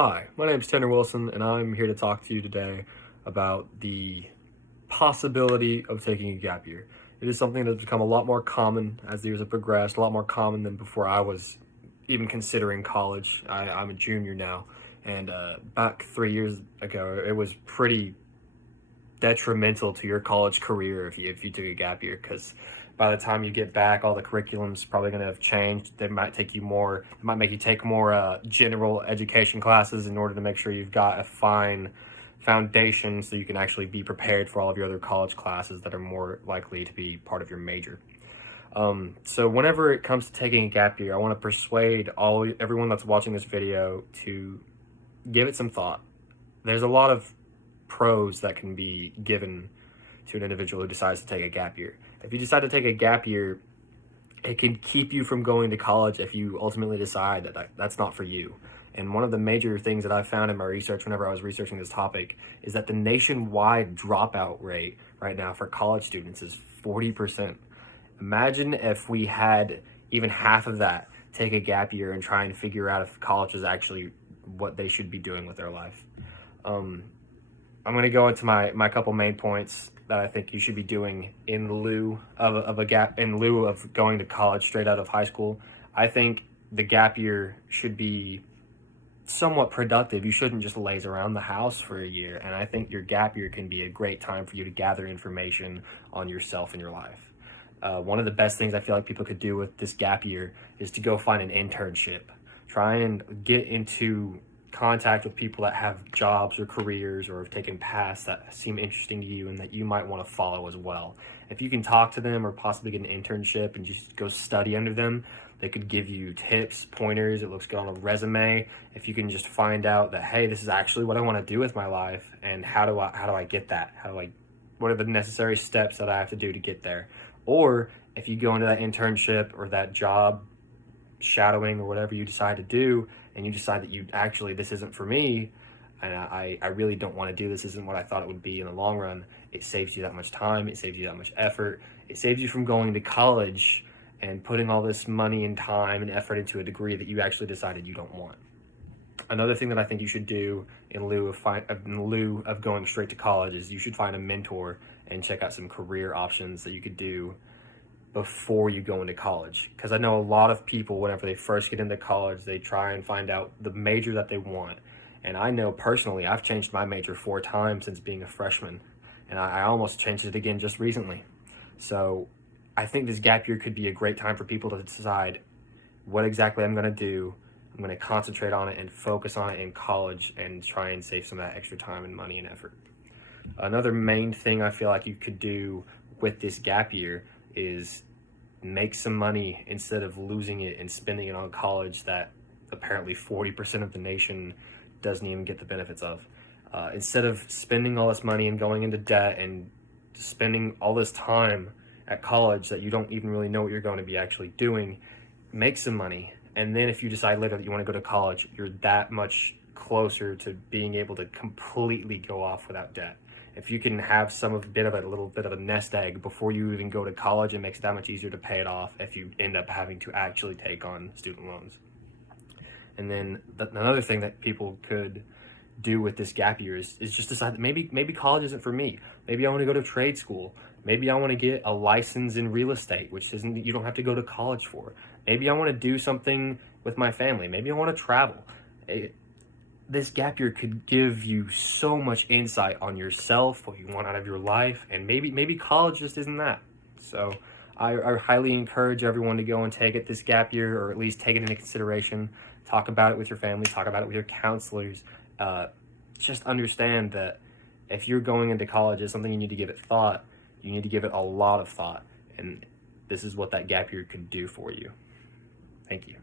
Hi, my name is Tanner Wilson, and I'm here to talk to you today about the possibility of taking a gap year. It is something that's become a lot more common as the years have progressed, a lot more common than before I was even considering college. I'm a junior now, and back 3 years ago, it was pretty detrimental to your college career if you took a gap year, because by the time you get back, all the curriculum's probably going to have changed. They might make you take more general education classes in order to make sure you've got a fine foundation so you can actually be prepared for all of your other college classes that are more likely to be part of your major. So whenever it comes to taking a gap year, I want to persuade everyone that's watching this video to give it some thought. There's a lot of pros that can be given to an individual who decides to take a gap year. If you decide to take a gap year, it can keep you from going to college if you ultimately decide that that's not for you. And one of the major things that I found in my research whenever I was researching this topic is that the nationwide dropout rate right now for college students is 40%. Imagine if we had even half of that take a gap year and try and figure out if college is actually what they should be doing with their life. I'm going to go into my couple main points that I think you should be doing in lieu of going to college straight out of high school. I think the gap year should be somewhat productive. You shouldn't just laze around the house for a year. And I think your gap year can be a great time for you to gather information on yourself and your life. One of the best things I feel like people could do with this gap year is to go find an internship. Try and get into contact with people that have jobs or careers or have taken paths that seem interesting to you and that you might want to follow as well. If you can talk to them or possibly get an internship and just go study under them, they could give you tips, pointers. It looks good on a resume. If you can just find out that, hey, this is actually what I want to do with my life, and how do I get that? What are the necessary steps that I have to do to get there? Or if you go into that internship or that job shadowing or whatever you decide to do, and you decide that this isn't for me, and I really don't want to do this, isn't what I thought it would be in the long run, it saves you that much time, it saves you that much effort, it saves you from going to college and putting all this money and time and effort into a degree that you actually decided you don't want. Another thing that I think you should do in lieu of going straight to college is you should find a mentor and check out some career options that you could do before you go into college. Because I know a lot of people, whenever they first get into college, they try and find out the major that they want. And I know personally, I've changed my major 4 times since being a freshman, and I almost changed it again just recently. So I think this gap year could be a great time for people to decide what exactly I'm going to do. I'm going to concentrate on it and focus on it in college and try and save some of that extra time and money and effort. Another main thing I feel like you could do with this gap year is make some money instead of losing it and spending it on college that apparently 40% of the nation doesn't even get the benefits of. Instead of spending all this money and going into debt and spending all this time at college that you don't even really know what you're going to be actually doing, make some money. And then if you decide later that you want to go to college, you're that much closer to being able to completely go off without debt. If you can have a little bit of a nest egg before you even go to college, it makes it that much easier to pay it off if you end up having to actually take on student loans. And then another thing that people could do with this gap year is just decide that maybe college isn't for me. Maybe I want to go to trade school. Maybe I want to get a license in real estate, which you don't have to go to college for. Maybe I want to do something with my family. Maybe I want to travel. This gap year could give you so much insight on yourself, what you want out of your life, and maybe college just isn't that. So I highly encourage everyone to go and take it this gap year, or at least take it into consideration. Talk about it with your family, talk about it with your counselors. Just understand that if you're going into college, it's something you need to give it thought. You need to give it a lot of thought, and this is what that gap year could do for you. Thank you.